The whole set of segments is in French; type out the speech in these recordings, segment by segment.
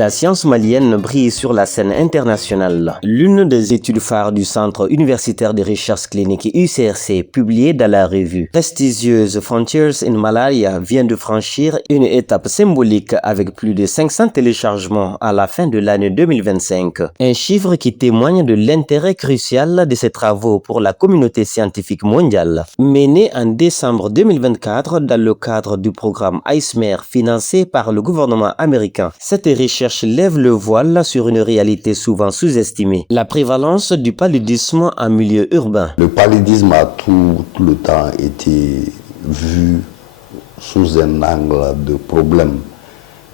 La science malienne brille sur la scène internationale. L'une des études phares du Centre universitaire de recherche clinique UCRC, publiée dans la revue prestigieuse Frontiers in Malaria, vient de franchir une étape symbolique avec plus de 500 téléchargements à la fin de l'année 2025. Un chiffre qui témoigne de l'intérêt crucial de ces travaux pour la communauté scientifique mondiale. Menée en décembre 2024 dans le cadre du programme ICEMER financé par le gouvernement américain, cette recherche lève le voile sur une réalité souvent sous-estimée, la prévalence du paludisme en milieu urbain. Le paludisme a tout le temps été vu sous un angle de problème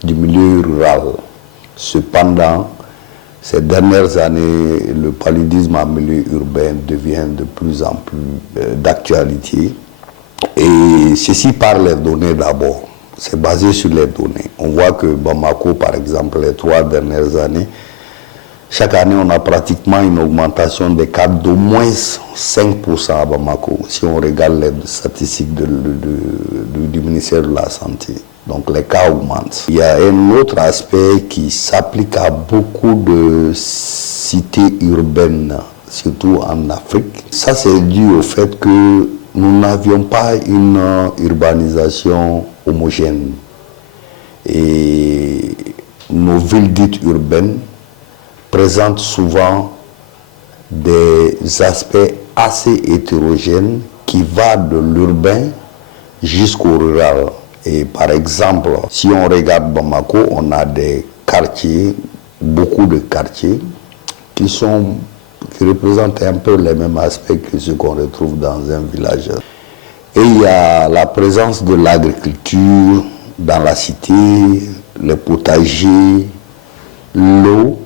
du milieu rural. Cependant, ces dernières années, le paludisme en milieu urbain devient de plus en plus d'actualité. Et ceci par les données d'abord. C'est basé sur les données. On voit que Bamako, par exemple, les 3 dernières années, chaque année, on a pratiquement une augmentation des cas d'au moins 5% à Bamako, si on regarde les statistiques du ministère de la Santé. Donc les cas augmentent. Il y a un autre aspect qui s'applique à beaucoup de cités urbaines, surtout en Afrique. Ça, c'est dû au fait que nous n'avions pas une urbanisation homogène. Et nos villes dites urbaines présentent souvent des aspects assez hétérogènes qui vont de l'urbain jusqu'au rural. Et par exemple, si on regarde Bamako, on a des quartiers, beaucoup de quartiers qui représentent un peu les mêmes aspects que ce qu'on retrouve dans un village. Et il y a la présence de l'agriculture dans la cité, les potagers, l'eau.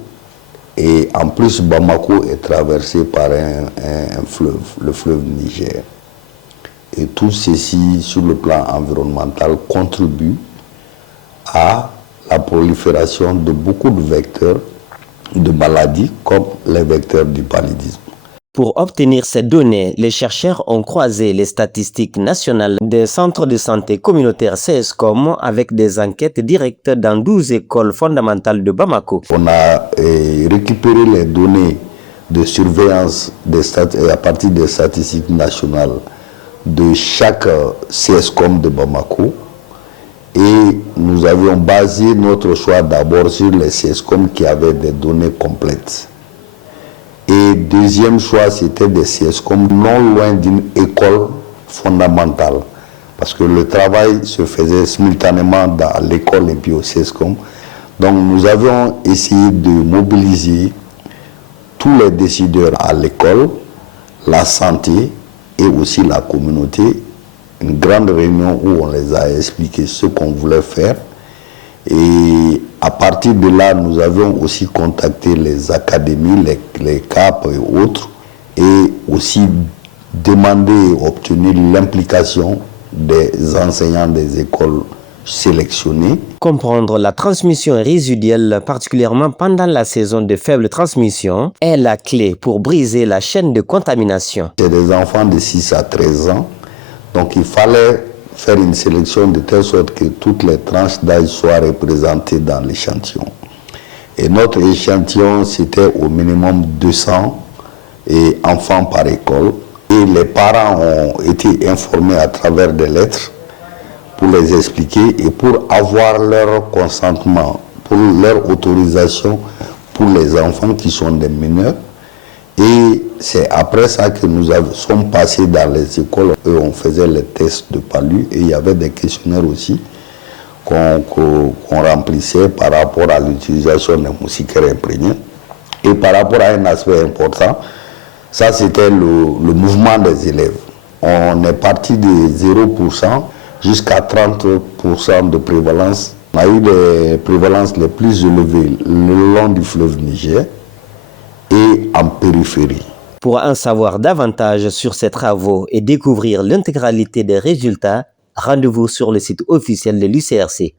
Et en plus, Bamako est traversé par un fleuve, le fleuve Niger. Et tout ceci, sur le plan environnemental, contribue à la prolifération de beaucoup de vecteurs de maladies, comme les vecteurs du paludisme. Pour obtenir ces données, les chercheurs ont croisé les statistiques nationales des centres de santé communautaires CSCOM avec des enquêtes directes dans 12 écoles fondamentales de Bamako. On a récupéré les données de surveillance à partir des statistiques nationales de chaque CSCOM de Bamako et nous avions basé notre choix d'abord sur les CSCOM qui avaient des données complètes. Et deuxième choix, c'était des CSCOM non loin d'une école fondamentale. Parce que le travail se faisait simultanément dans l'école et puis au CSCOM. Donc nous avions essayé de mobiliser tous les décideurs à l'école, la santé et aussi la communauté. Une grande réunion où on les a expliqué ce qu'on voulait faire. Et à partir de là, nous avions aussi contacté les académies, les CAP et autres, et aussi demandé et obtenu l'implication des enseignants des écoles sélectionnées. Comprendre la transmission résiduelle, particulièrement pendant la saison de faible transmission, est la clé pour briser la chaîne de contamination. C'est des enfants de 6 à 13 ans, donc il fallait faire une sélection de telle sorte que toutes les tranches d'âge soient représentées dans l'échantillon. Et notre échantillon, c'était au minimum 200 enfants par école. Et les parents ont été informés à travers des lettres pour les expliquer et pour avoir leur consentement, pour leur autorisation pour les enfants qui sont des mineurs. Et c'est après ça que nous sommes passés dans les écoles et on faisait les tests de palu et il y avait des questionnaires aussi qu'on remplissait par rapport à l'utilisation des moustiquaires imprégnés. Et par rapport à un aspect important, ça c'était le mouvement des élèves. On est parti de 0% jusqu'à 30% de prévalence. On a eu des prévalences les plus élevées le long du fleuve Niger et en périphérie. Pour en savoir davantage sur ces travaux et découvrir l'intégralité des résultats, rendez-vous sur le site officiel de l'UCRC.